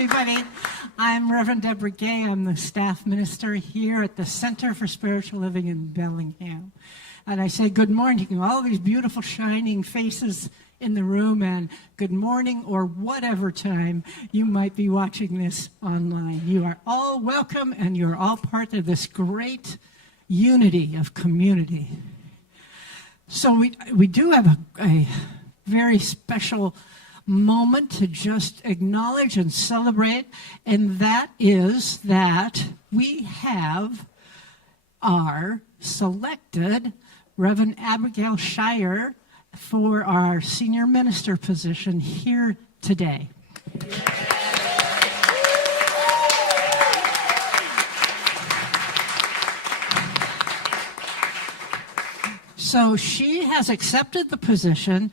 everybody. I'm Reverend Deborah Gay. I'm the staff minister here at the Center for Spiritual Living in Bellingham. And I say good morning to all these beautiful shining faces in the room, and good morning or whatever time you might be watching this online. You are all welcome, and you're all part of this great unity of community. So we do have a very special moment to just acknowledge and celebrate, and that is that we have our selected Reverend Abigail Shairer for our senior minister position here today. So she has accepted the position.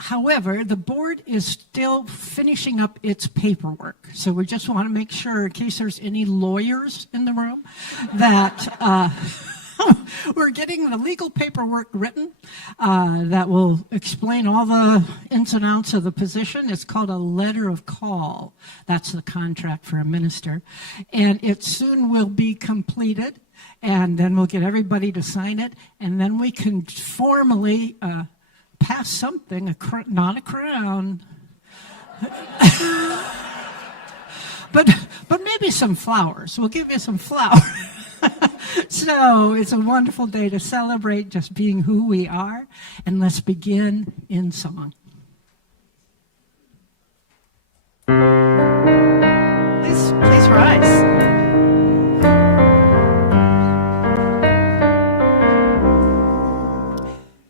However, the board is still finishing up its paperwork. So we just want to make sure, in case there's any lawyers in the room, that we're getting the legal paperwork written that will explain all the ins and outs of the position. It's called a letter of call. That's the contract for a minister. And it soon will be completed. And then we'll get everybody to sign it. And then we can formally pass something, not a crown, but maybe some flowers. We'll give you some flowers. So it's a wonderful day to celebrate just being who we are. And let's begin in song. Please rise.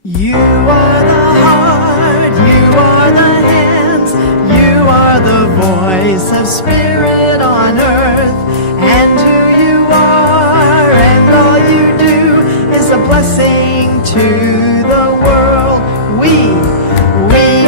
You are the heart, you are the hands, you are the voice of spirit on earth, and who you are and all you do is a blessing to the world. We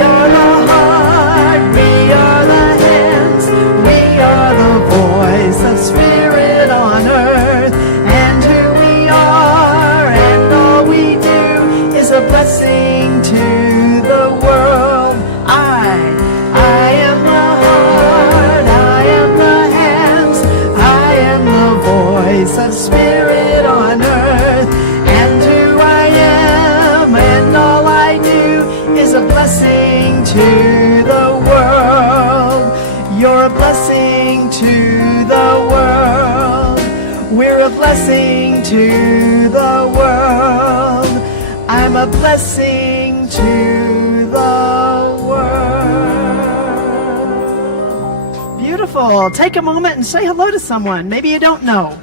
are the heart, we are the hands, we are the voice of spirit on earth, and who we are and all we do is a blessing to the world. I am the heart, I am the hands, I am the voice of spirit on earth, and who I am and all I do is a blessing to the world. You're a blessing to the world. We're a blessing to the world. I'm a blessing to the world. Beautiful. Take a moment and say hello to someone maybe you don't know.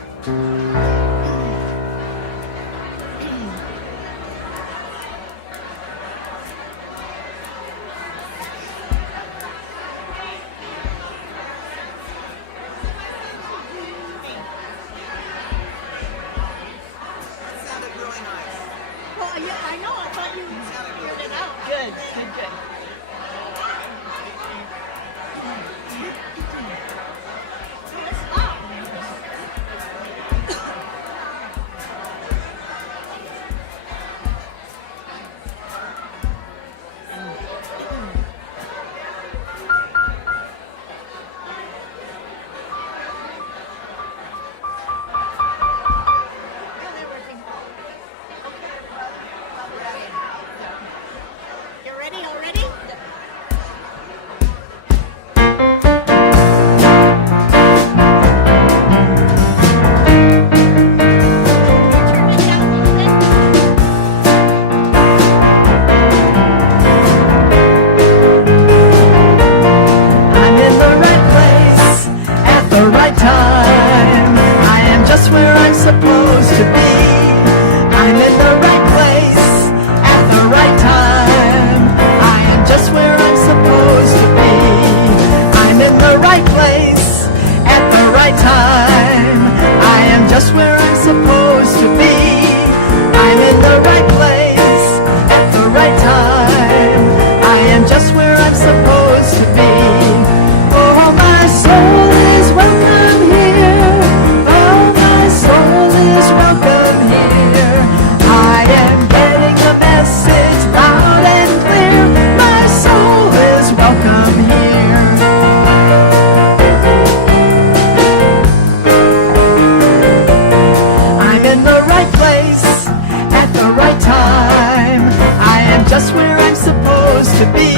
supposed to be.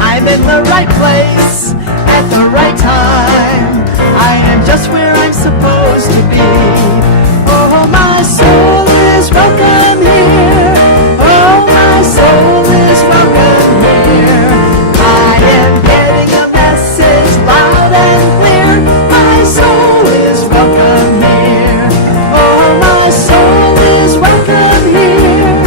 I'm in the right place at the right time. I am just where I'm supposed to be. Oh, my soul is welcome here. Oh, my soul is welcome here. I am getting a message loud and clear. My soul is welcome here. Oh, my soul is welcome here.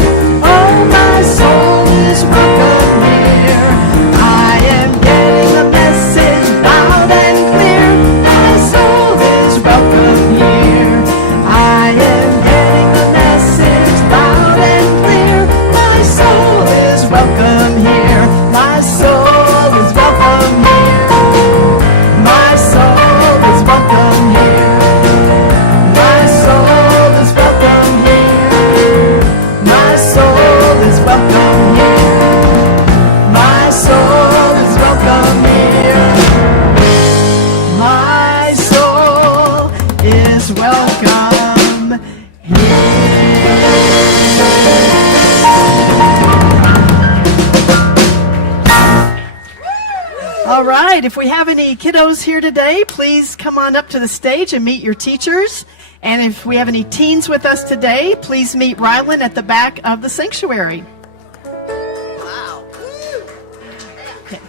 Oh, my soul is welcome here. I am getting a message loud and clear. My soul is welcome here. I am getting a message loud and clear. My soul is welcome here. My soul is welcome here. My soul is welcome here. My soul is welcome here. My soul is welcome here. My soul is welcome here. My soul is welcome here. All right, if we have any kiddos here today, please come on up to the stage and meet your teachers. And if we have any teens with us today, please meet Rylan at the back of the sanctuary. Okay.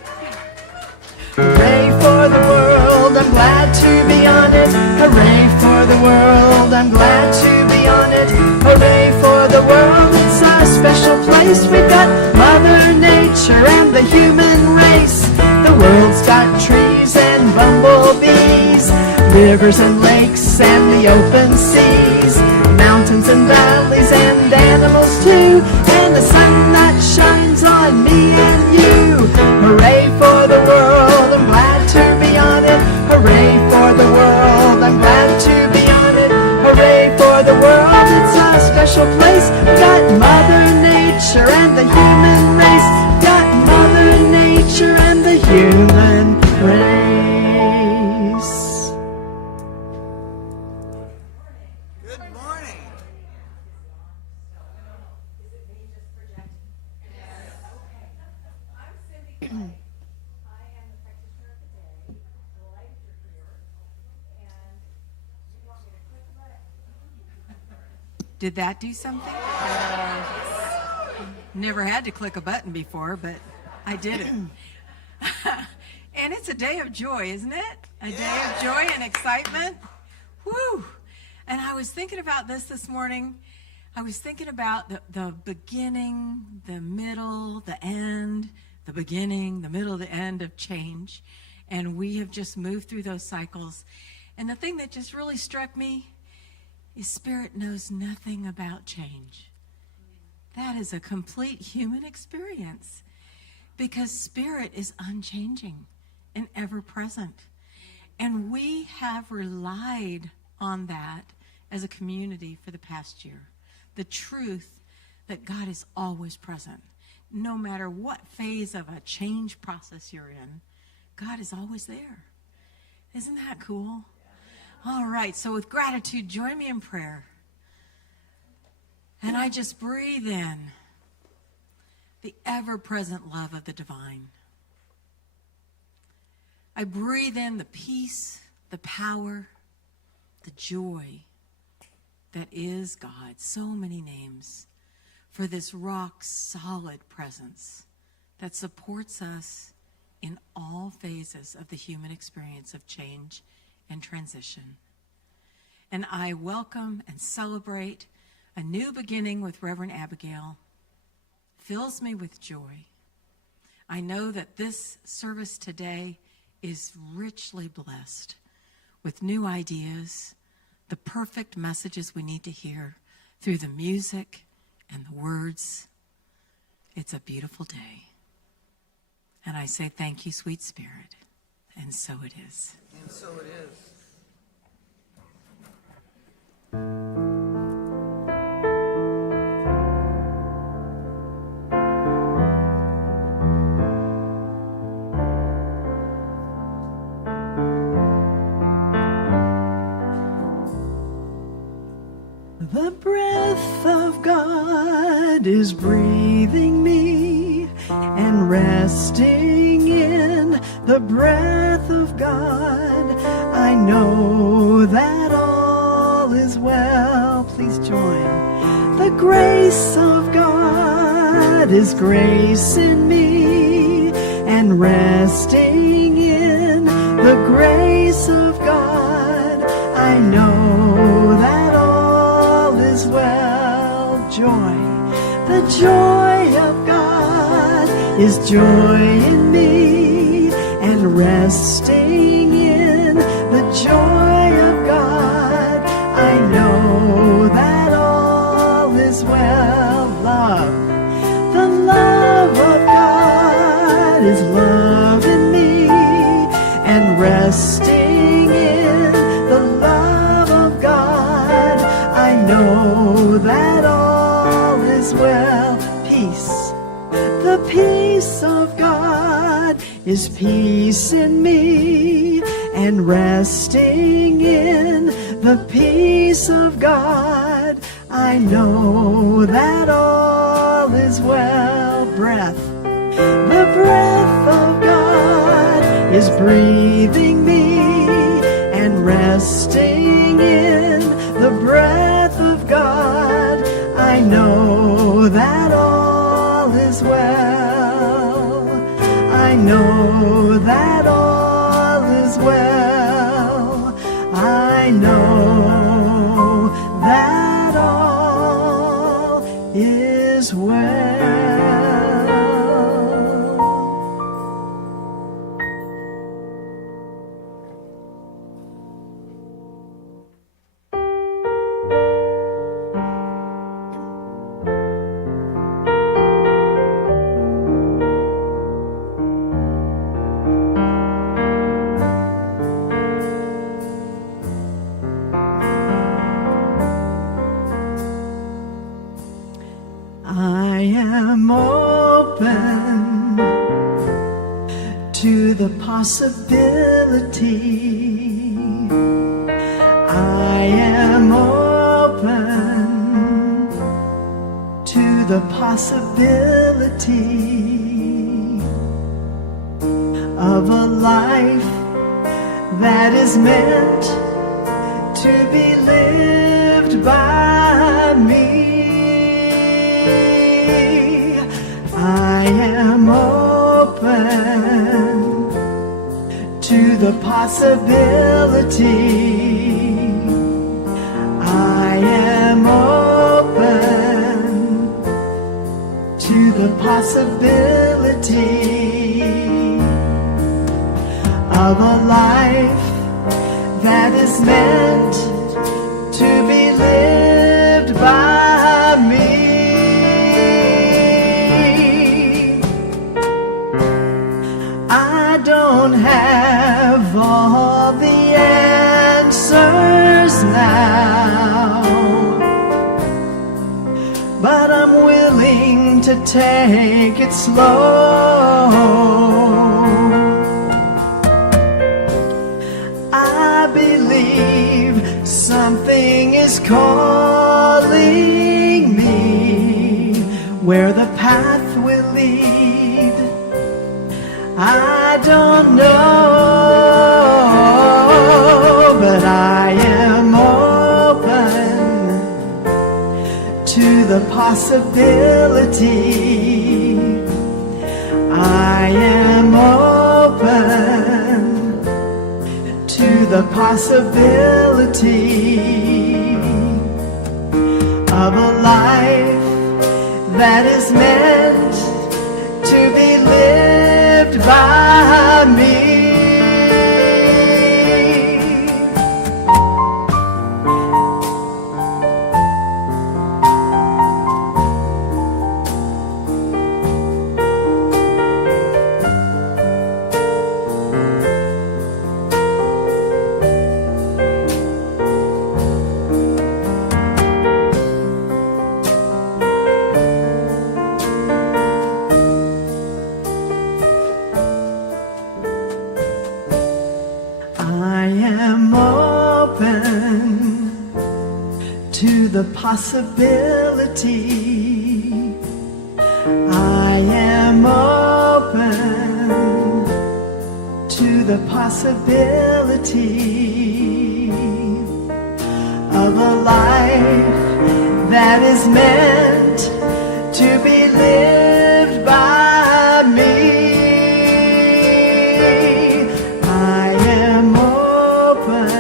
Hooray for the world, I'm glad to be on it. Hooray for the world, I'm glad to be on it. Hooray for the world, it's a special place. We've got Mother Nature and the human race. The world's got trees and bumblebees, rivers and lakes and the open seas, mountains and valleys and animals too, and the sun that shines on me and you. Hooray for the world, I'm glad to be on it. Hooray for the world, I'm glad to be on it. Hooray for the world, it's a special place. We've got Mother Nature and the human race. We've got Mother Nature and the human race. Good morning. Did that do something? Never had to click a button before, but I did it. And it's a day of joy, isn't it? A day of joy and excitement. Woo! And I was thinking about this morning. I was thinking about the beginning, the middle, the end, the beginning, the middle, the end of change. And we have just moved through those cycles. And the thing that just really struck me is Spirit knows nothing about change. That is a complete human experience because Spirit is unchanging and ever present. And we have relied on that as a community for the past year. The truth that God is always present. No matter what phase of a change process you're in, God is always there. Isn't that cool? All right, so with gratitude, join me in prayer. And I just breathe in the ever-present love of the divine. I breathe in the peace, the power, the joy that is God. So many names for this rock-solid presence that supports us in all phases of the human experience of change and transition. And I welcome and celebrate a new beginning with Reverend Abigail. Fills me with joy. I know that this service today is richly blessed with new ideas, the perfect messages we need to hear through the music and the words. It's a beautiful day. And I say thank you, sweet Spirit. And so it is. And so it is. The breath of God is breathing me, resting in the breath of God, I know that all is well. Please join. The grace of God is grace in me, and resting in the grace of God, I know that all is well. Joy. The joy of God is joy in me, and resting in the joy of God, I know that all is well. Love. The love of God is love in me, and resting in the love of God, I know that all is well. Peace. The peace of God is peace in me, and resting in the peace of God, I know that all is well. Breath. The breath of God is breathing me, and resting in the breath of God, I know that all is well. I know that all is well. I know that all is well. I am open to the possibility. I am open to the possibility of a life that is meant to be lived by me. I am open to the possibility. I am open to the possibility of a life that is meant to be lived by me. I don't have all the answers now, but I'm willing to take it slow. I believe something is calling me where the path will lead. I don't know, but I am open to the possibility. I am open to the possibility of a life that is meant to be lived by me. I am open to the possibility. I am open the possibility of a life that is meant to be lived by me. I am open.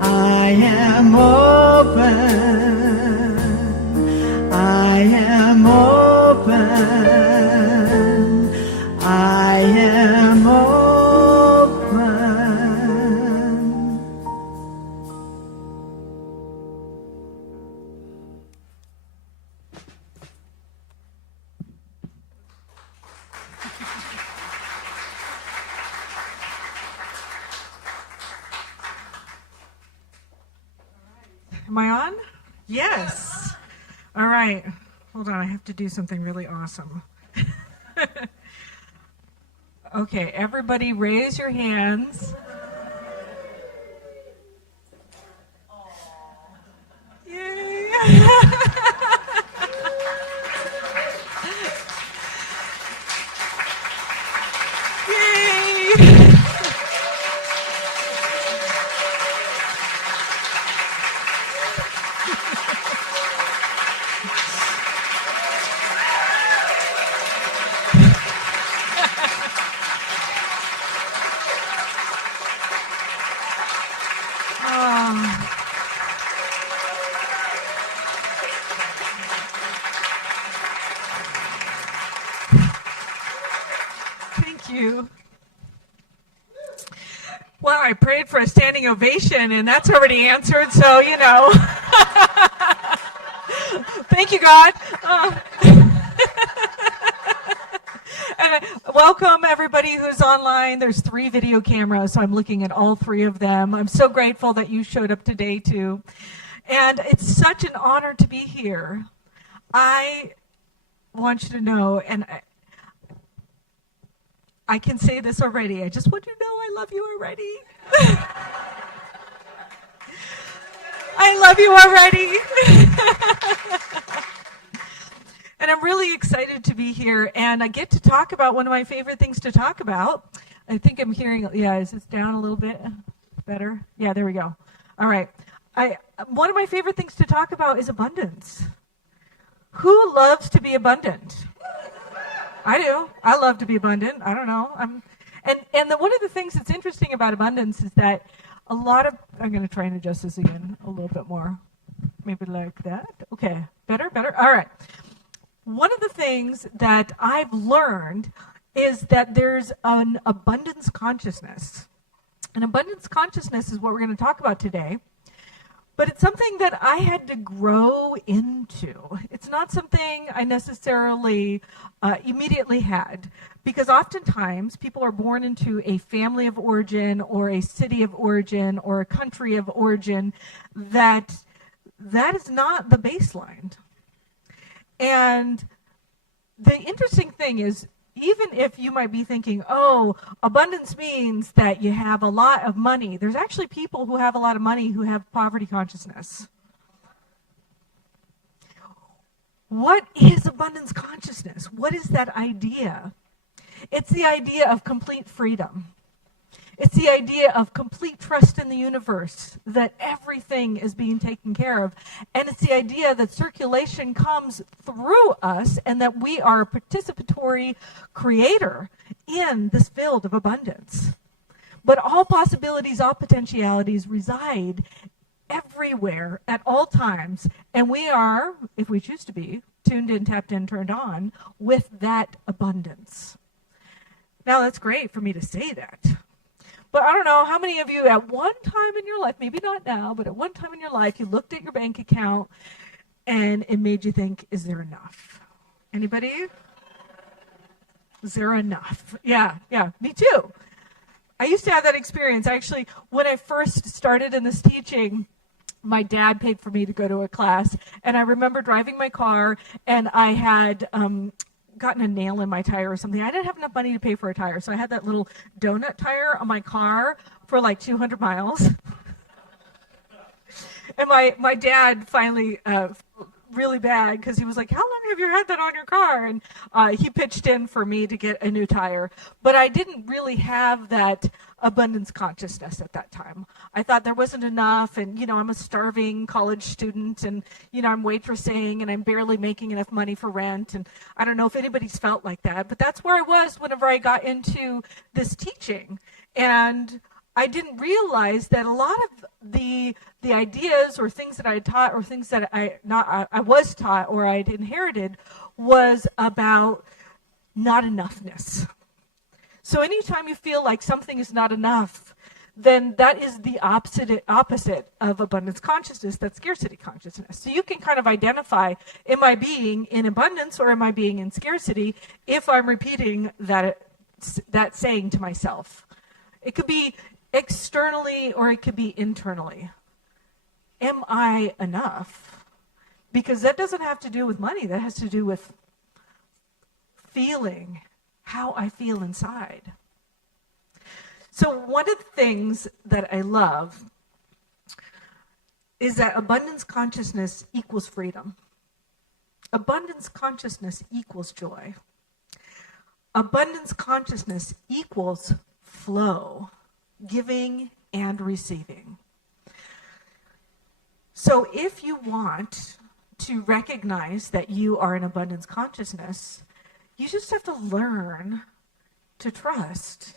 I am open. I am open. I am open. Am I on? Yes. All right. Hold on. I have to do something really awesome. Okay. Everybody raise your hands. Yay. Yay. Thank you. Well, I prayed for a standing ovation, and that's already answered, so, you know. Thank you, God. And welcome, everybody who's online. There's 3 video cameras, so I'm looking at all 3 of them. I'm so grateful that you showed up today, too. And it's such an honor to be here. I want you to know, and I can say this already. I just want you to know I love you already. I love you already. And I'm really excited to be here, and I get to talk about one of my favorite things to talk about. I think I'm hearing, yeah, is this down a little bit better? Yeah, there we go. All right. One of my favorite things to talk about is abundance. Who loves to be abundant? I do. I love to be abundant. I don't know. One of the things that's interesting about abundance is that I'm going to try and adjust this again a little bit more. Maybe like that. Okay. Better. All right. One of the things that I've learned is that there's an abundance consciousness. And abundance consciousness is what we're going to talk about today. But it's something that I had to grow into. It's not something I necessarily immediately had, because oftentimes people are born into a family of origin or a city of origin or a country of origin that is not the baseline. And the interesting thing is, even if you might be thinking, oh, abundance means that you have a lot of money, there's actually people who have a lot of money who have poverty consciousness. What is abundance consciousness? What is that idea? It's the idea of complete freedom. It's the idea of complete trust in the universe, that everything is being taken care of. And it's the idea that circulation comes through us and that we are a participatory creator in this field of abundance. But all possibilities, all potentialities reside everywhere at all times. And we are, if we choose to be, tuned in, tapped in, turned on with that abundance. Now, that's great for me to say that. But I don't know how many of you at one time in your life, maybe not now, but at one time in your life, you looked at your bank account and it made you think, is there enough? Anybody? Is there enough? Yeah, me too. I used to have that experience. Actually, when I first started in this teaching, my dad paid for me to go to a class, and I remember driving my car, and I had gotten a nail in my tire or something. I didn't have enough money to pay for a tire, so I had that little donut tire on my car for like 200 miles. And my dad finally really bad because he was like, how long have you had that on your car? And he pitched in for me to get a new tire. But I didn't really have that abundance consciousness at that time. I thought there wasn't enough, and, I'm a starving college student, and, I'm waitressing, and I'm barely making enough money for rent. And I don't know if anybody's felt like that, but that's where I was whenever I got into this teaching. And I didn't realize that a lot of the ideas or things that I taught or things that I was taught or I'd inherited was about not enoughness. So anytime you feel like something is not enough, then that is the opposite of abundance consciousness, that's scarcity consciousness. So you can kind of identify, am I being in abundance or am I being in scarcity if I'm repeating that saying to myself. It could be externally or it could be internally. Am I enough? Because that doesn't have to do with money. That has to do with feeling, how I feel inside. So one of the things that I love is that abundance consciousness equals freedom. Abundance consciousness equals joy. Abundance consciousness equals flow, giving and receiving. So if you want to recognize that you are in abundance consciousness, you just have to learn to trust.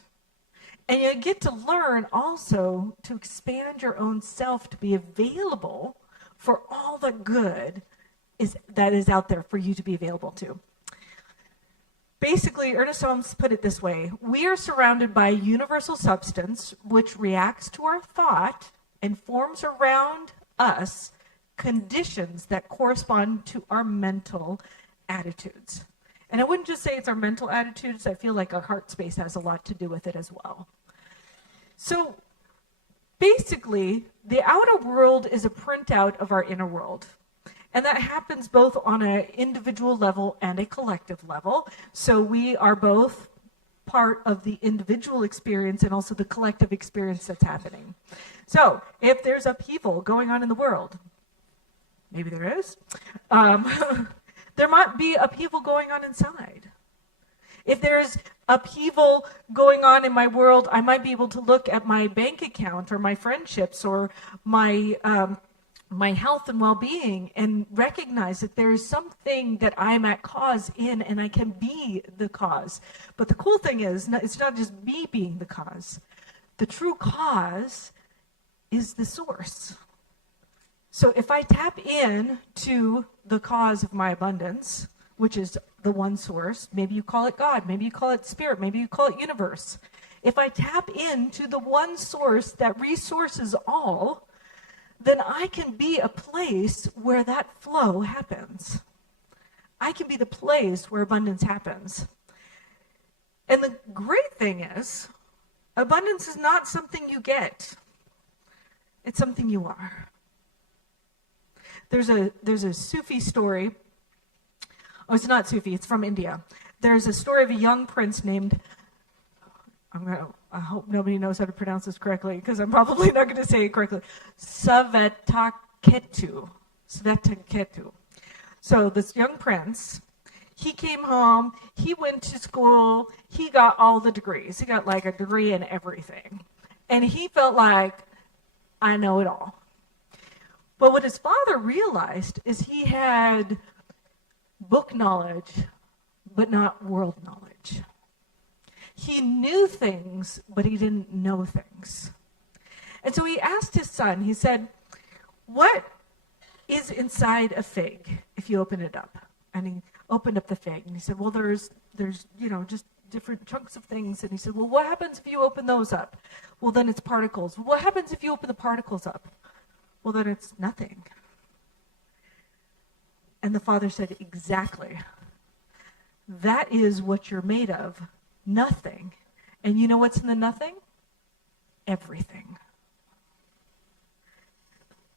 And you get to learn also to expand your own self to be available for all the good that is out there for you to be available to. Basically, Ernest Holmes put it this way: we are surrounded by a universal substance which reacts to our thought and forms around us conditions that correspond to our mental attitudes. And I wouldn't just say it's our mental attitudes. I feel like our heart space has a lot to do with it as well. So basically, the outer world is a printout of our inner world. And that happens both on an individual level and a collective level. So we are both part of the individual experience and also the collective experience that's happening. So if there's upheaval going on in the world, maybe there is, there might be upheaval going on inside. If there's upheaval going on in my world, I might be able to look at my bank account or my friendships or my health and well-being and recognize that there is something that I'm at cause in and I can be the cause. But the cool thing is, it's not just me being the cause. The true cause is the source. So if I tap in to the cause of my abundance, which is the one source, maybe you call it God, maybe you call it spirit, maybe you call it universe. If I tap into the one source that resources all, then I can be a place where that flow happens. I can be the place where abundance happens. And the great thing is, abundance is not something you get. It's something you are. There's a Sufi story. Oh, it's not Sufi, it's from India. There's a story of a young prince named, I hope nobody knows how to pronounce this correctly, because I'm probably not going to say it correctly. Svetaketu. So this young prince, he came home, he went to school, he got all the degrees. He got like a degree in everything. And he felt like, I know it all. But what his father realized is he had book knowledge, but not world knowledge. He knew things, but he didn't know things. And so he asked his son, he said, what is inside a fig if you open it up? And he opened up the fig and he said, well, there's just different chunks of things. And he said, well, what happens if you open those up? Well, then it's particles. What happens if you open the particles up? Well, then it's nothing. And the father said, exactly. That is what you're made of. Nothing. And you know what's in the nothing? Everything.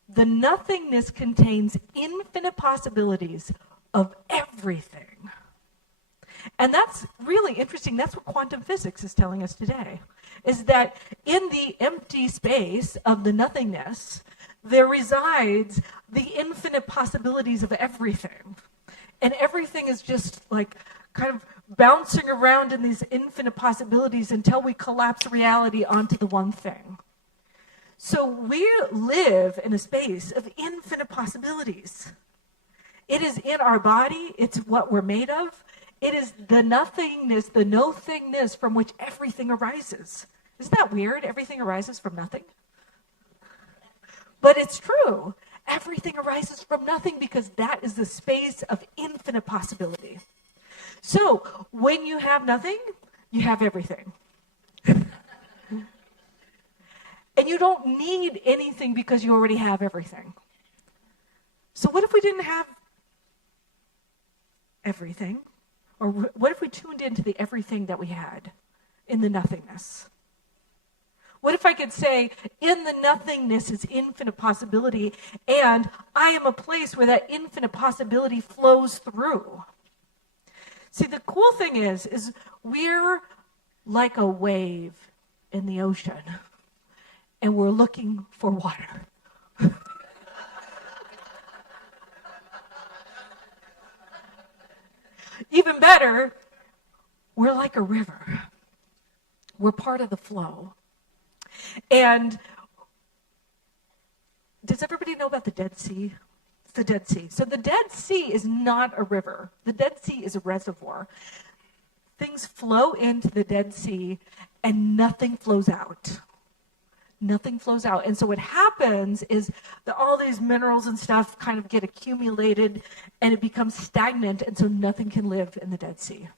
The nothingness contains infinite possibilities of everything. And that's really interesting. That's what quantum physics is telling us today, is that in the empty space of the nothingness, there resides the infinite possibilities of everything. And everything is just like kind of bouncing around in these infinite possibilities until we collapse reality onto the one thing. So we live in a space of infinite possibilities. It is in our body. It's what we're made of. It is the nothingness, the no-thingness from which everything arises. Isn't that weird? Everything arises from nothing. But it's true. Everything arises from nothing because that is the space of infinite possibility. So when you have nothing, you have everything. And you don't need anything because you already have everything. So what if we didn't have everything? Or what if we tuned into the everything that we had in the nothingness? What if I could say, in the nothingness is infinite possibility, and I am a place where that infinite possibility flows through? See, the cool thing is we're like a wave in the ocean, and we're looking for water. Even better, we're like a river. We're part of the flow. And does everybody know about the Dead Sea? It's the Dead Sea. So the Dead Sea is not a river. The Dead Sea is a reservoir. Things flow into the Dead Sea and nothing flows out. Nothing flows out. And so what happens is that all these minerals and stuff kind of get accumulated and it becomes stagnant, and so nothing can live in the Dead Sea.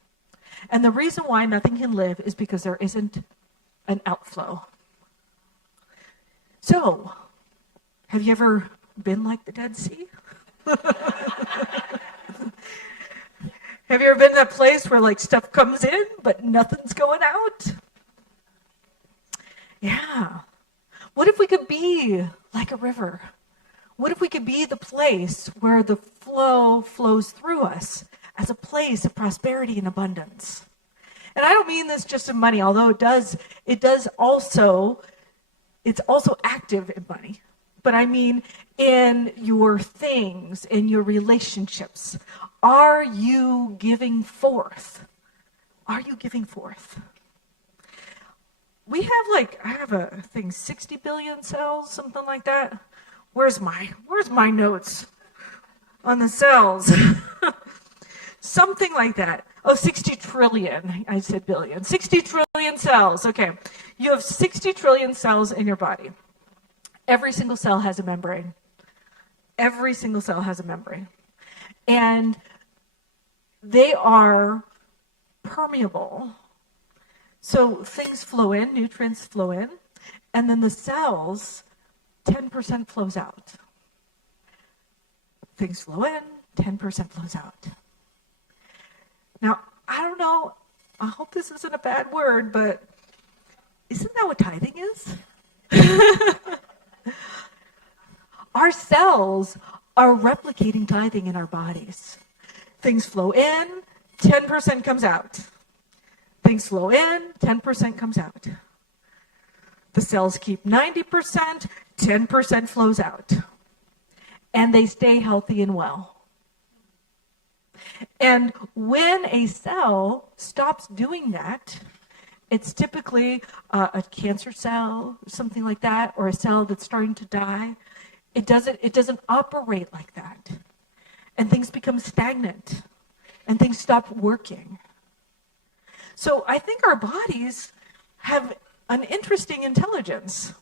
And the reason why nothing can live is because there isn't an outflow. So, have you ever been like the Dead Sea? Have you ever been to that place where like stuff comes in but nothing's going out? Yeah. What if we could be like a river? What if we could be the place where the flow flows through us as a place of prosperity and abundance? And I don't mean this just in money, although it does also, it's also active in money. But I mean in your things, in your relationships. Are you giving forth? Are you giving forth? We have I have a thing, 60 billion cells, something like that. Where's my notes on the cells? Something like that. Oh, 60 trillion. I said billion. 60 trillion cells. Okay. You have 60 trillion cells in your body. Every single cell has a membrane. Every single cell has a membrane. And they are permeable. So things flow in, nutrients flow in, and then the cells, 10% flows out. Things flow in, 10% flows out. Now, I don't know, I hope this isn't a bad word, but isn't that what tithing is? Our cells are replicating tithing in our bodies. Things flow in, 10% comes out. Things flow in, 10% comes out. The cells keep 90%, 10% flows out. And they stay healthy and well. And when a cell stops doing that, it's typically a cancer cell, something like that, or a cell that's starting to die. It doesn't operate like that. And things become stagnant. And things stop working. So I think our bodies have an interesting intelligence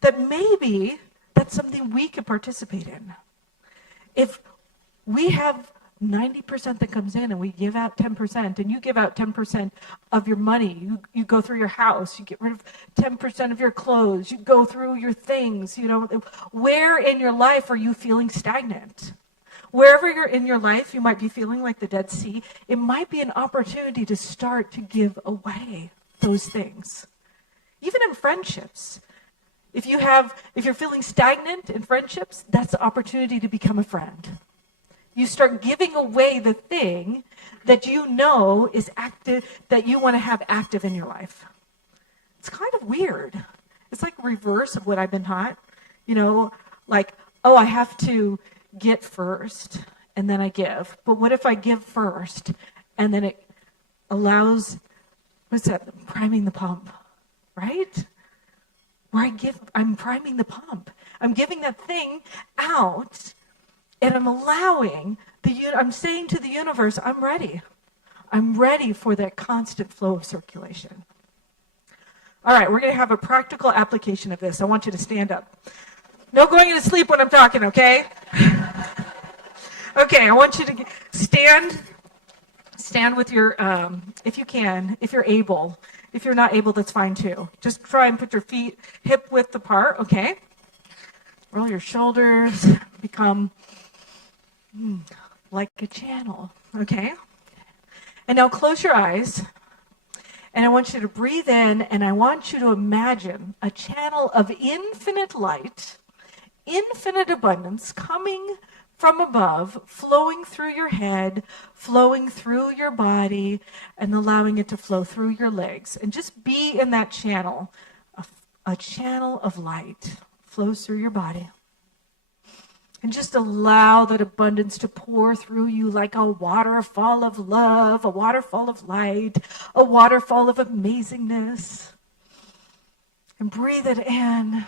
that maybe that's something we could participate in. If we have 90% that comes in and we give out 10%, and you give out 10% of your money, you go through your house, you get rid of 10% of your clothes, you go through your things, where in your life are you feeling stagnant? Wherever you're in your life, you might be feeling like the Dead Sea. It might be an opportunity to start to give away those things. Even in friendships. If you're feeling stagnant in friendships, that's the opportunity to become a friend. You start giving away the thing that you know is active, that you want to have active in your life. It's kind of weird. It's like reverse of what I've been taught. oh, I have to get first and then I give. But what if I give first and then it allows, what's that, priming the pump, right? Where I'm priming the pump. I'm giving that thing out and I'm allowing I'm saying to the universe, I'm ready. I'm ready for that constant flow of circulation. All right, we're going to have a practical application of this. I want you to stand up. No going to sleep when I'm talking, okay? Okay, I want you to stand with your, if you can, if you're able. If you're not able, that's fine too. Just try and put your feet hip width apart, okay? Roll your shoulders, become like a channel, okay? And now close your eyes, and I want you to breathe in, and I want you to imagine a channel of infinite light, infinite abundance coming from above, flowing through your head, flowing through your body, and allowing it to flow through your legs. And just be in that channel. A channel of light flows through your body. And just allow that abundance to pour through you like a waterfall of love, a waterfall of light, a waterfall of amazingness. And breathe it in.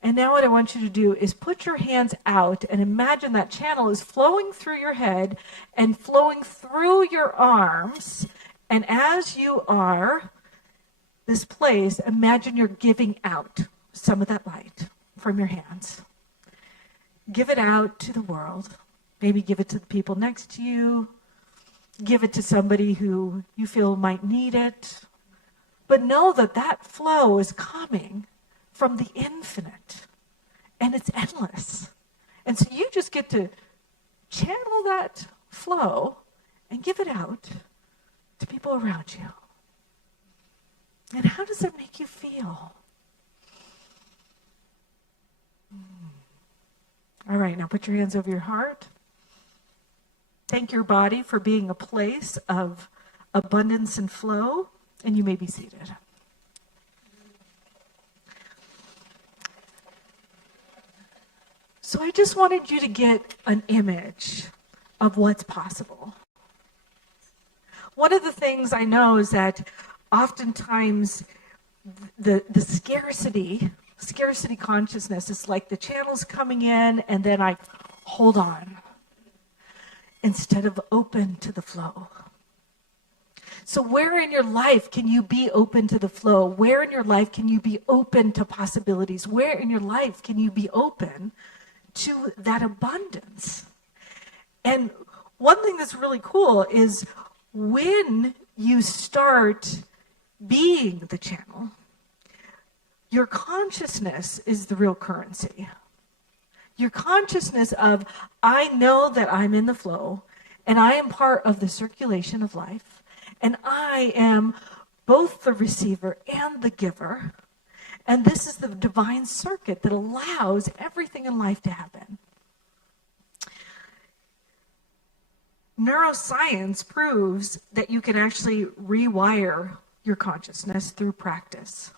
And now what I want you to do is put your hands out and imagine that channel is flowing through your head and flowing through your arms. And as you are this place, imagine you're giving out some of that light from your hands. Give it out to the world. Maybe give it to the people next to you. Give it to somebody who you feel might need it. But know that that flow is coming from the infinite, and it's endless. And so you just get to channel that flow and give it out to people around you. And how does that make you feel? All right, now put your hands over your heart. Thank your body for being a place of abundance and flow, and you may be seated. So I just wanted you to get an image of what's possible. One of the things I know is that oftentimes the scarcity consciousness is like the channel's coming in and then I hold on instead of open to the flow. So where in your life can you be open to the flow? Where in your life can you be open to possibilities? Where in your life can you be open to that abundance? And one thing that's really cool is when you start being the channel, your consciousness is the real currency. Your consciousness of, I know that I'm in the flow, and I am part of the circulation of life, and I am both the receiver and the giver. And this is the divine circuit that allows everything in life to happen. Neuroscience proves that you can actually rewire your consciousness through practice.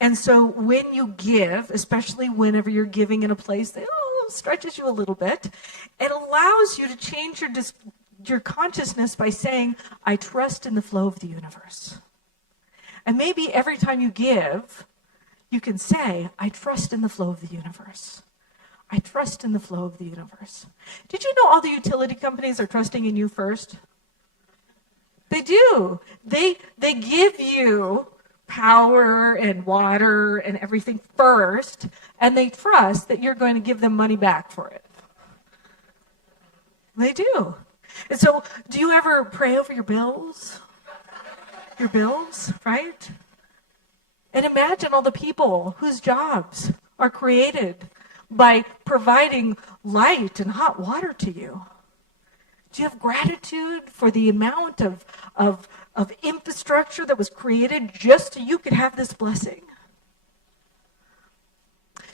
And so when you give, especially whenever you're giving in a place that stretches you a little bit, it allows you to change your consciousness by saying, I trust in the flow of the universe. And maybe every time you give, you can say, I trust in the flow of the universe. I trust in the flow of the universe. Did you know all the utility companies are trusting in you first? They do. They give you power and water and everything first, and they trust that you're going to give them money back for it. They do. And so, do you ever pray over your bills? Your bills, right? And imagine all the people whose jobs are created by providing light and hot water to you. Do you have gratitude for the amount of infrastructure that was created just so you could have this blessing?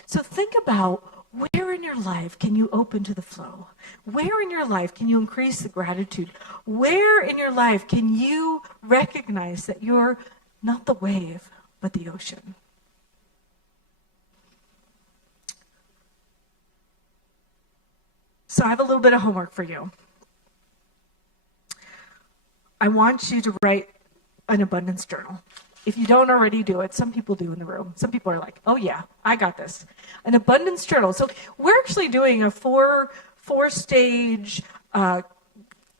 So think about where in your life can you open to the flow? Where in your life can you increase the gratitude? Where in your life can you recognize that you're not the wave, but the ocean? So I have a little bit of homework for you. I want you to write an abundance journal. If you don't already do it, some people do in the room. Some people are like, oh yeah, I got this. An abundance journal. So we're actually doing a four-stage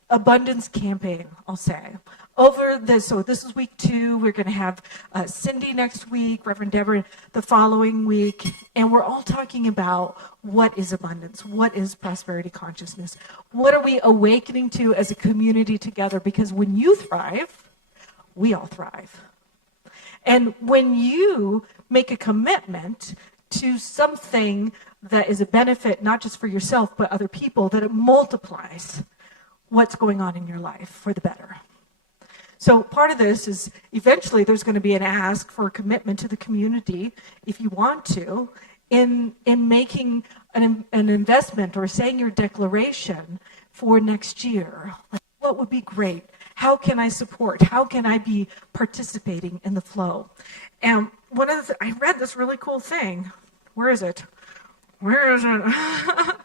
abundance campaign, I'll say. So this is week 2. We're going to have Cindy next week, Reverend Deborah the following week, and we're all talking about what is abundance, what is prosperity consciousness, what are we awakening to as a community together, because when you thrive, we all thrive. And when you make a commitment to something that is a benefit, not just for yourself, but other people, that it multiplies what's going on in your life for the better. So part of this is eventually there's going to be an ask for a commitment to the community, if you want to, in making an investment or saying your declaration for next year. Like, what would be great? How can I support? How can I be participating in the flow? And I read this really cool thing. Where is it? It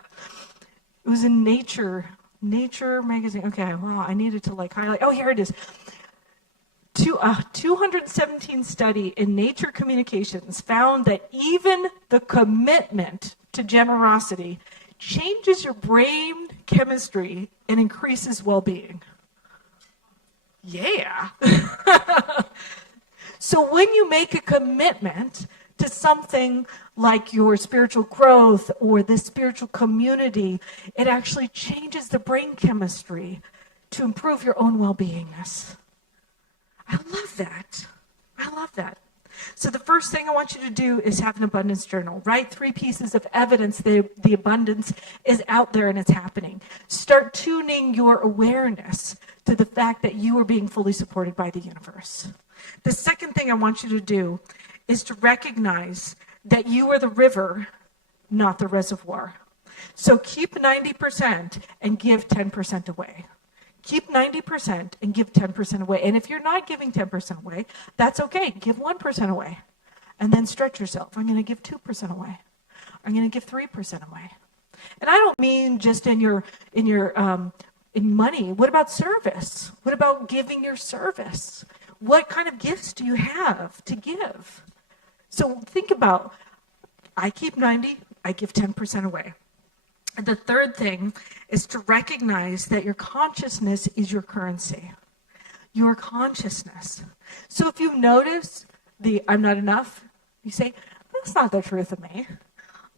was in Nature magazine. Okay, wow, I needed to highlight. Oh, here it is. 217 study in Nature Communications found that even the commitment to generosity changes your brain chemistry and increases well-being. Yeah. So when you make a commitment to something like your spiritual growth or this spiritual community, it actually changes the brain chemistry to improve your own well-beingness. I love that. So the first thing I want you to do is have an abundance journal. Write 3 pieces of evidence that the abundance is out there and it's happening. Start tuning your awareness to the fact that you are being fully supported by the universe. The second thing I want you to do is to recognize that you are the river, not the reservoir. So keep 90% and give 10% away. Keep 90% and give 10% away. And if you're not giving 10% away, that's okay. Give 1% away. And then stretch yourself. I'm going to give 2% away. I'm going to give 3% away. And I don't mean just in money. What about service? What about giving your service? What kind of gifts do you have to give? So think about, I keep 90, I give 10% away. And the third thing is to recognize that your consciousness is your currency. Your consciousness. So if you notice the I'm not enough, you say, that's not the truth of me.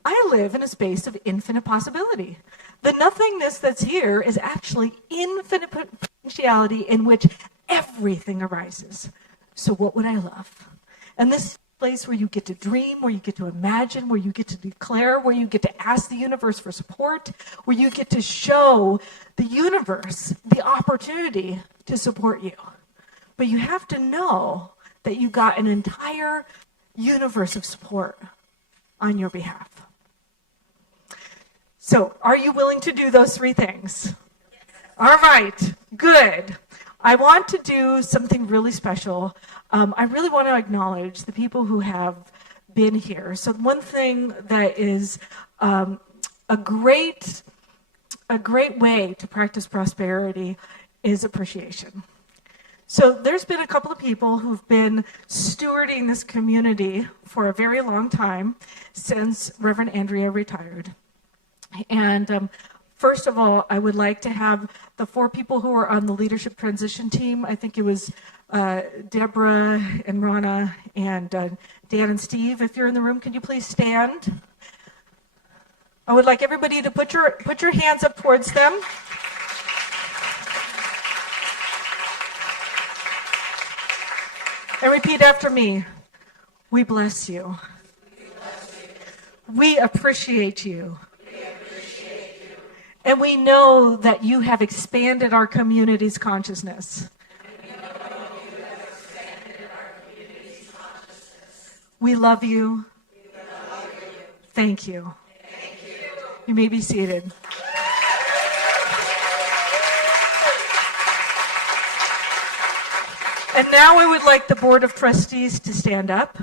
I live in a space of infinite possibility. The nothingness that's here is actually infinite potentiality in which everything arises. So what would I love? And this place where you get to dream, where you get to imagine, where you get to declare, where you get to ask the universe for support, where you get to show the universe the opportunity to support you. But you have to know that you got an entire universe of support on your behalf. So, are you willing to do those 3 things? Yes. All right, good. I want to do something really special. I really want to acknowledge the people who have been here. So one thing that is a great way to practice prosperity is appreciation. So there's been a couple of people who've been stewarding this community for a very long time since Reverend Andrea retired. And first of all, I would like to have the 4 people who are on the leadership transition team. I think it was Deborah and Rana and Dan and Steve. If you're in the room, can you please stand? I would like everybody to put your hands up towards them. And repeat after me. We bless you. We appreciate you. And we know that you have expanded our community's consciousness. We love you. Thank you. You may be seated. And now I would like the Board of Trustees to stand up.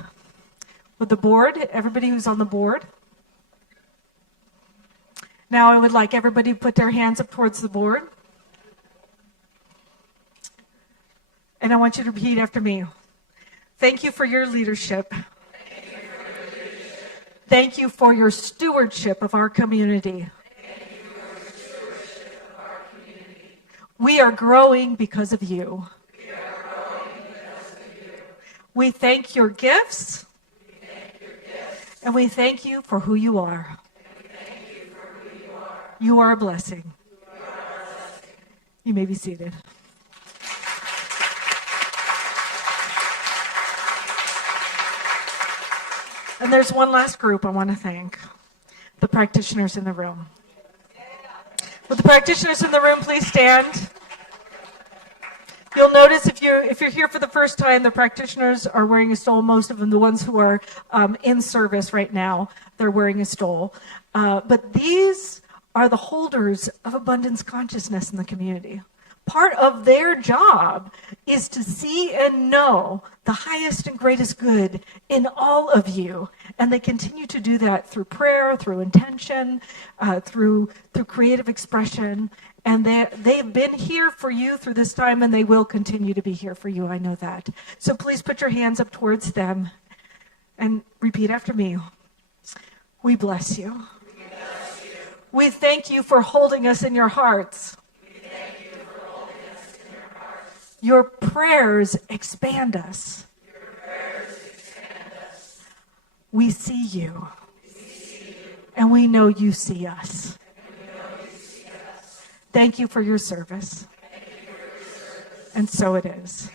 With the board, everybody who's on the board. Now I would like everybody to put their hands up towards the board. And I want you to repeat after me. Thank you for your leadership. Thank you for your stewardship of our community. We are growing because of you. We thank your gifts. And we thank you for who you are. You are a blessing. You may be seated. And there's one last group I want to thank, the practitioners in the room. Would the practitioners in the room please stand? You'll notice if you're here for the first time, the practitioners are wearing a stole. Most of them, the ones who are in service right now, they're wearing a stole. But these are the holders of abundance consciousness in the community. Part of their job is to see and know the highest and greatest good in all of you. And they continue to do that through prayer, through intention, through creative expression. And they've been here for you through this time, and they will continue to be here for you. I know that. So please put your hands up towards them and repeat after me. We bless you. We thank you for holding us in your hearts. Your prayers expand us. We see you. And we know you see us. Thank you for your service. And so it is.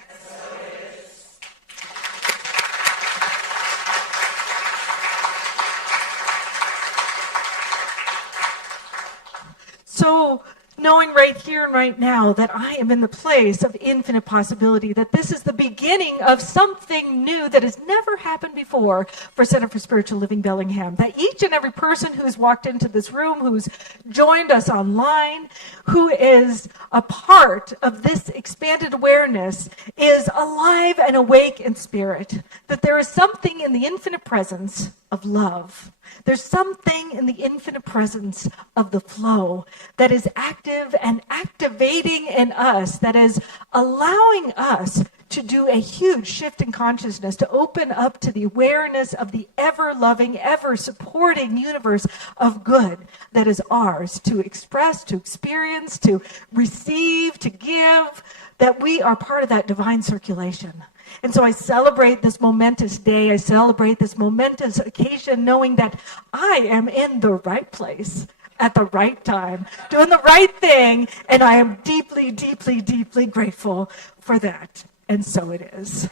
So, knowing right here and right now that I am in the place of infinite possibility, that this is the beginning of something new that has never happened before for Center for Spiritual Living Bellingham, that each and every person who's walked into this room, who's joined us online, who is a part of this expanded awareness, is alive and awake in spirit, that there is something in the infinite presence of love. There's something in the infinite presence of the flow that is active and activating in us, that is allowing us to do a huge shift in consciousness, to open up to the awareness of the ever-loving, ever-supporting universe of good that is ours to express, to experience, to receive, to give, that we are part of that divine circulation. And so I celebrate this momentous day. I celebrate this momentous occasion, knowing that I am in the right place at the right time, doing the right thing, and I am deeply, deeply, deeply grateful for that. And so it is.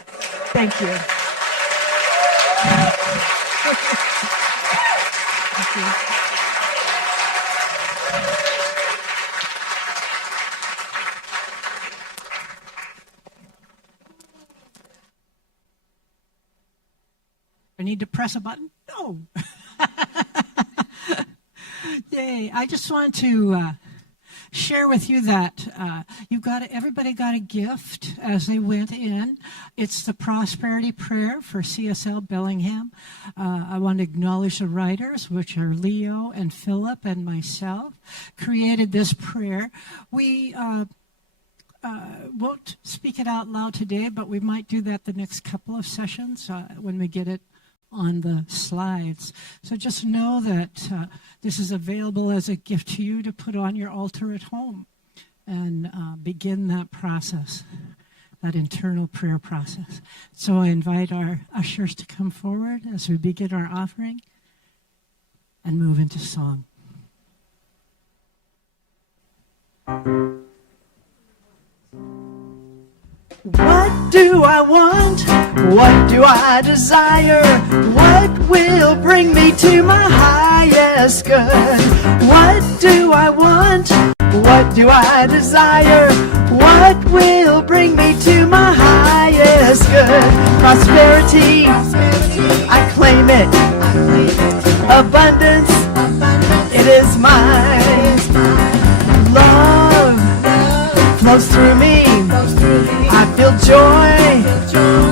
Thank you. Thank you. I need to press a button? No. Yay. I just want to share with you that everybody got a gift as they went in. It's the prosperity prayer for CSL Bellingham. I want to acknowledge the writers, which are Leo and Philip and myself, created this prayer. We won't speak it out loud today, but we might do that the next couple of sessions when we get it on the slides. So just know that this is available as a gift to you to put on your altar at home and begin that process, that internal prayer process. So I invite our ushers to come forward as we begin our offering and move into song. What do I want? What do I desire? What will bring me to my highest good? What do I want? What do I desire? What will bring me to my highest good? Prosperity, I claim it. Abundance, it is mine. Love flows through me. I feel joy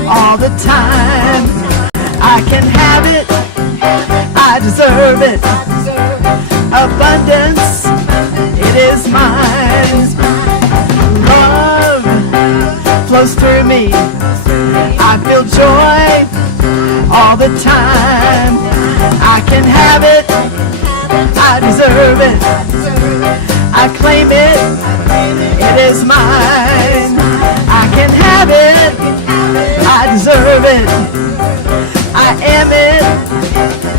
all the time. I can have it. I deserve it. Abundance, is mine. Love flows through me. I feel joy all the time. I can have it, I deserve it, I claim it, it is mine. I can have it, I deserve it, I am it,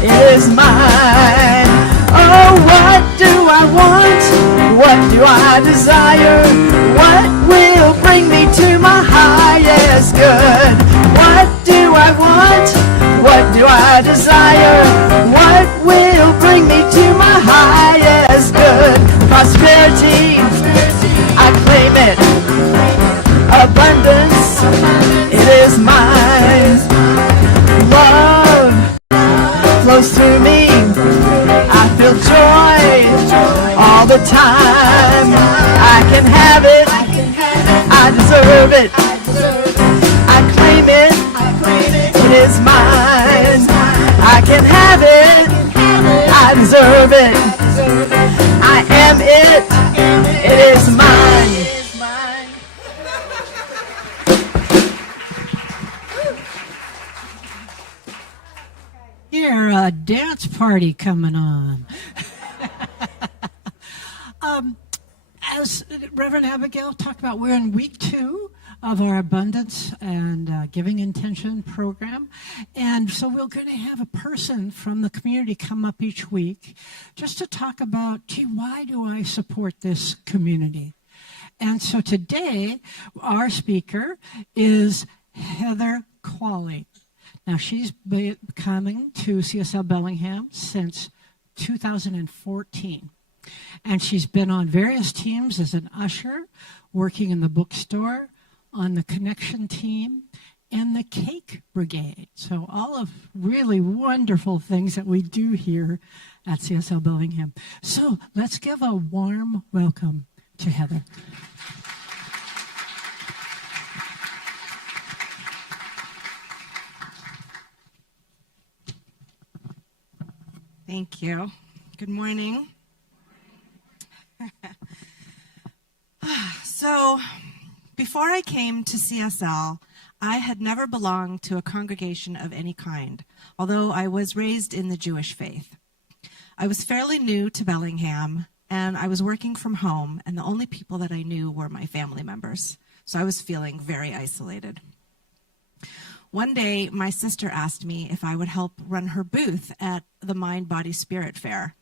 it is mine. Oh, what do I want? What do I desire? What will bring me to my highest good? What do I want? What do I desire? What will bring me to my highest good? Prosperity, I claim it. Abundance, it is mine. Love flows through me. I feel joy all the time. I can have it, I deserve it, I claim it, it is mine. I can have it, I deserve it, I am it, it is mine. Here, a dance party coming on. As Reverend Abigail talked about, we're in week 2 of our Abundance and Giving Intention program. And so we're going to have a person from the community come up each week just to talk about, gee, why do I support this community? And so today, our speaker is Heather Qualley. Now, she's been coming to CSL Bellingham since 2014. And she's been on various teams as an usher, working in the bookstore, on the connection team, and the cake brigade. So all of really wonderful things that we do here at CSL Bellingham. So let's give a warm welcome to Heather. Thank you. Good morning. So, before I came to CSL, I had never belonged to a congregation of any kind, although I was raised in the Jewish faith. I was fairly new to Bellingham, and I was working from home, and the only people that I knew were my family members, so I was feeling very isolated. One day, my sister asked me if I would help run her booth at the Mind, Body, Spirit Fair.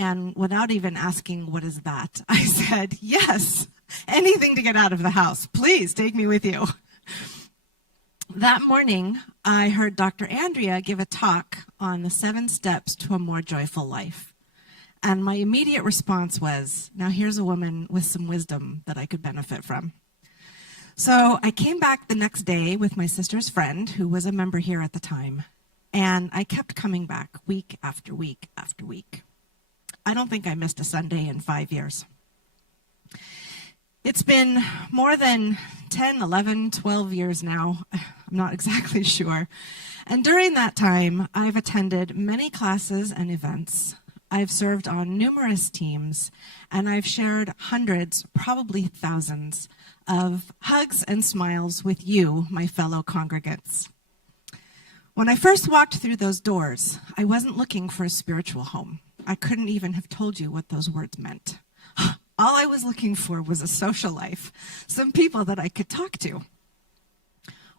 And without even asking, what is that? I said, yes, anything to get out of the house. Please take me with you. That morning, I heard Dr. Andrea give a talk on the 7 steps to a more joyful life. And my immediate response was, now here's a woman with some wisdom that I could benefit from. So I came back the next day with my sister's friend, who was a member here at the time, and I kept coming back week after week after week. I don't think I missed a Sunday in 5 years. It's been more than 10, 11, 12 years now. I'm not exactly sure. And during that time, I've attended many classes and events. I've served on numerous teams, and I've shared hundreds, probably thousands, of hugs and smiles with you, my fellow congregants. When I first walked through those doors, I wasn't looking for a spiritual home. I couldn't even have told you what those words meant. All I was looking for was a social life, some people that I could talk to.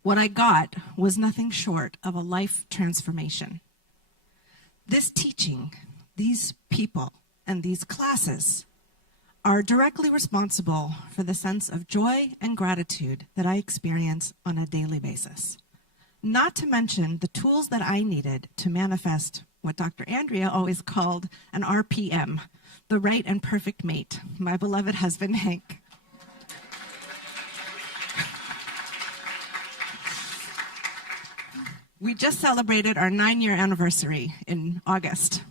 What I got was nothing short of a life transformation. This teaching, these people, and these classes are directly responsible for the sense of joy and gratitude that I experience on a daily basis. Not to mention the tools that I needed to manifest what Dr. Andrea always called an RPM, the right and perfect mate, my beloved husband, Hank. We just celebrated our 9-year anniversary in August.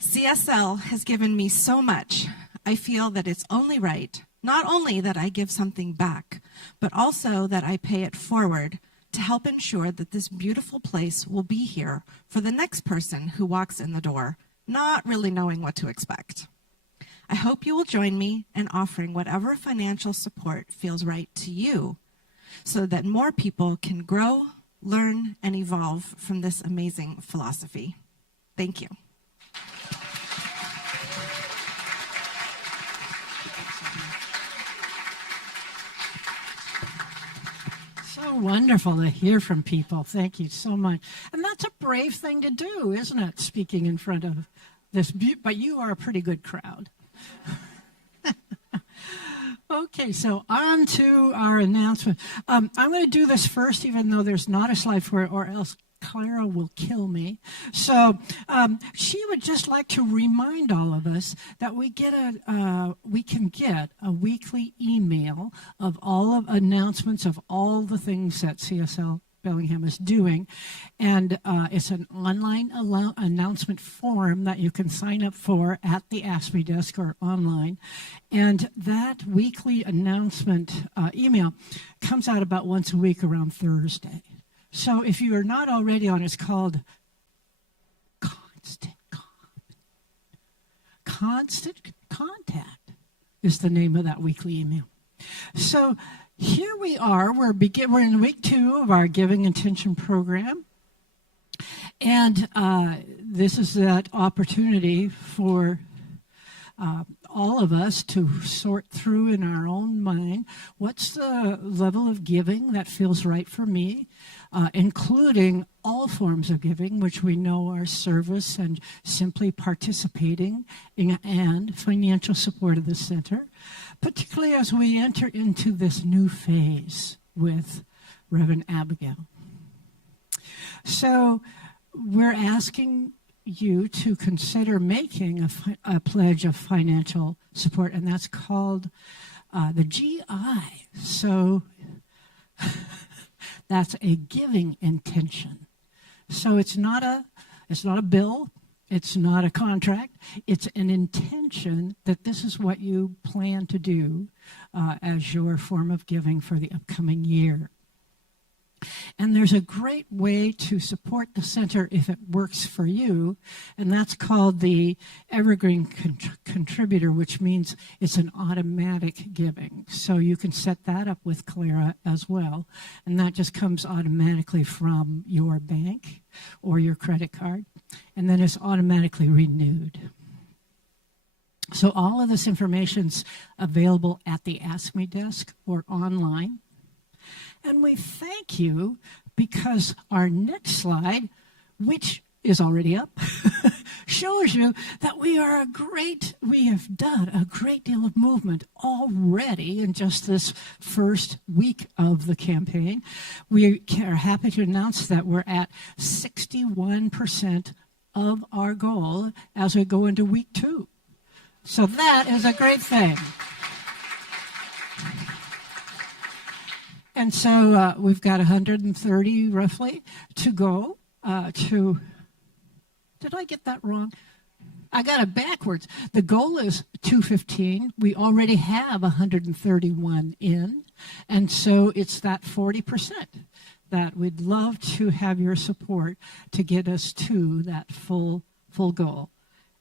CSL has given me so much. I feel that it's only right, not only that I give something back, but also that I pay it forward to help ensure that this beautiful place will be here for the next person who walks in the door, not really knowing what to expect. I hope you will join me in offering whatever financial support feels right to you so that more people can grow, learn, and evolve from this amazing philosophy. Thank you. So wonderful to hear from people. Thank you so much. And that's a brave thing to do, isn't it? Speaking in front of this, but you are a pretty good crowd. Okay, so on to our announcement. I'm going to do this first, even though there's not a slide for it, or else Clara will kill me. So she would just like to remind all of us that we can get a weekly email of all of announcements of all the things that CSL Bellingham is doing, and it's an online announcement form that you can sign up for at the Ask Me desk or online, and that weekly announcement email comes out about once a week around Thursday. So if you are not already on, it's called Constant Contact is the name of that weekly email. So here we are. We're in week 2 of our Giving Intention program. And this is that opportunity for all of us to sort through in our own mind what's the level of giving that feels right for me, including all forms of giving, which we know are service and simply participating in, and financial support of the center, particularly as we enter into this new phase with Reverend Abigail. So we're asking you to consider making a pledge of financial support, and that's called the GI. So that's a giving intention. So it's not a bill, it's not a contract, it's an intention that this is what you plan to do as your form of giving for the upcoming year. And there's a great way to support the center if it works for you, and that's called the Evergreen Contributor, which means it's an automatic giving. So you can set that up with Clara as well, and that just comes automatically from your bank or your credit card, and then it's automatically renewed. So all of this information's available at the Ask Me desk or online. And we thank you because our next slide, which is already up, shows you that we have done a great deal of movement already in just this first week of the campaign. We are happy to announce that we're at 61% of our goal as we go into week 2. So that is a great thing. And so we've got 130 roughly to go did I get that wrong? I got it backwards. The goal is 215. We already have 131 in. And so it's that 40% that we'd love to have your support to get us to that full goal.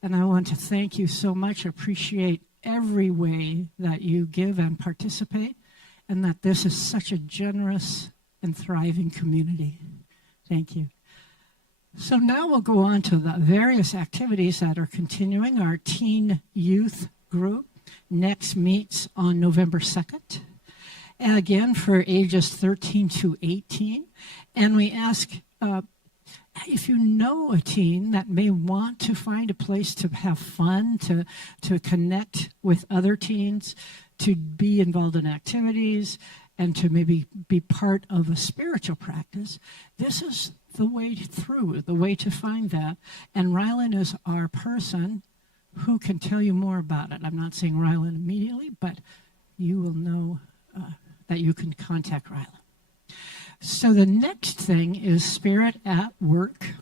And I want to thank you so much. Appreciate every way that you give and participate, and that this is such a generous and thriving community. Thank you. So now we'll go on to the various activities that are continuing. Our teen youth group next meets on November 2nd, again for ages 13 to 18. And we ask if you know a teen that may want to find a place to have fun, to connect with other teens, to be involved in activities, and to maybe be part of a spiritual practice, this is the way through, the way to find that. And Rylan is our person who can tell you more about it. I'm not saying Rylan immediately, but you will know that you can contact Rylan. So the next thing is Spirit at Work.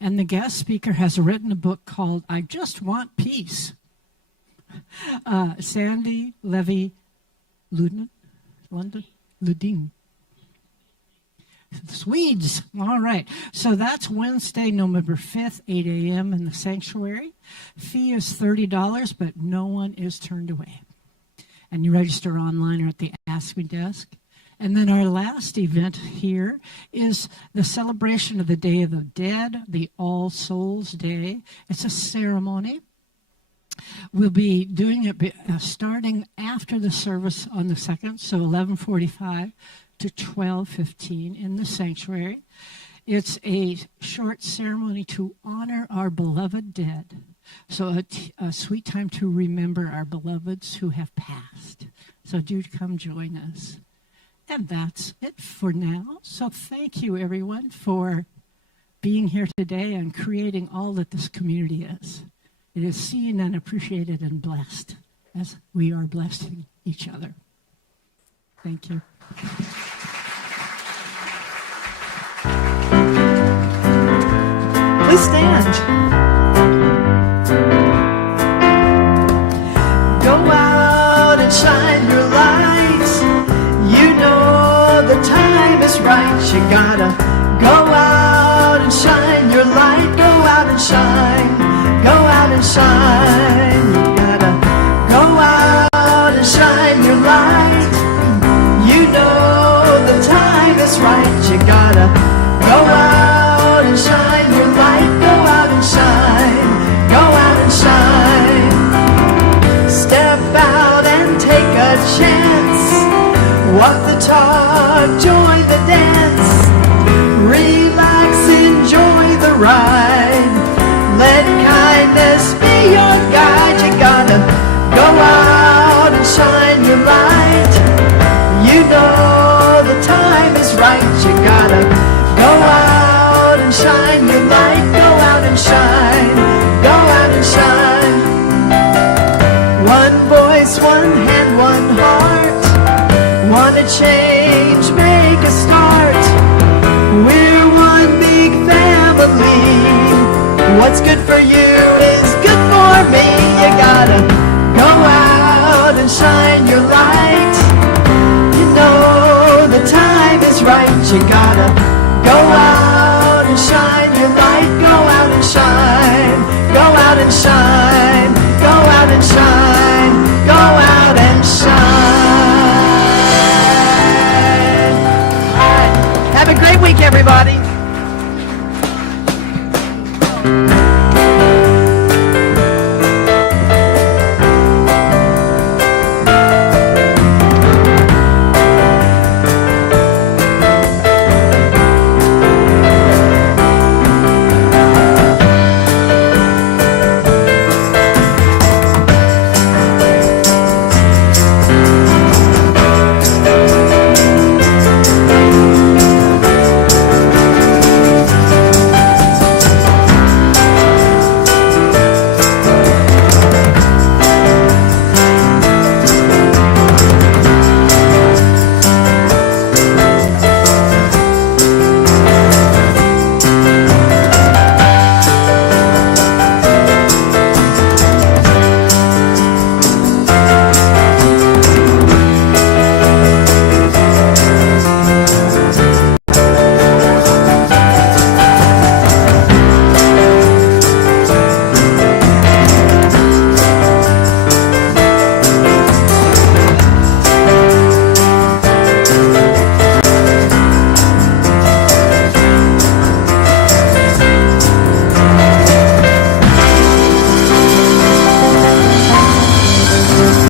And the guest speaker has written a book called I Just Want Peace. Sandy Levy Ludin Swedes. All right. So that's Wednesday, November 5th, 8 a.m. in the sanctuary. Fee is $30, but no one is turned away. And you register online or at the Ask Me desk. And then our last event here is the celebration of the Day of the Dead, the All Souls Day. It's a ceremony. We'll be doing it starting after the service on the 2nd, so 11:45 to 12:15 in the sanctuary. It's a short ceremony to honor our beloved dead. So a sweet time to remember our beloveds who have passed. So do come join us. And that's it for now. So thank you, everyone, for being here today and creating all that this community is. It is seen and appreciated and blessed as we are blessing each other. Thank you. Please stand. Go out and shine your light. You know the time is right. You gotta go out and shine your light. Go out and shine. Go out and shine. You gotta go out and shine your light. You know the time is right. You gotta go out and shine your light. Go out and shine. Go out and shine. Step out and take a chance. Walk the talk, join the dance. Relax, enjoy the ride. Let kindness be your guide. You gotta go out and shine your light. You know the time is right. You gotta go out and shine your light. Go out and shine. Go out and shine. One voice, one hand, one heart. Wanna change, make a start. We're one big family. What's good for you is good for me. You gotta go out and shine your light. You know the time is right. You gotta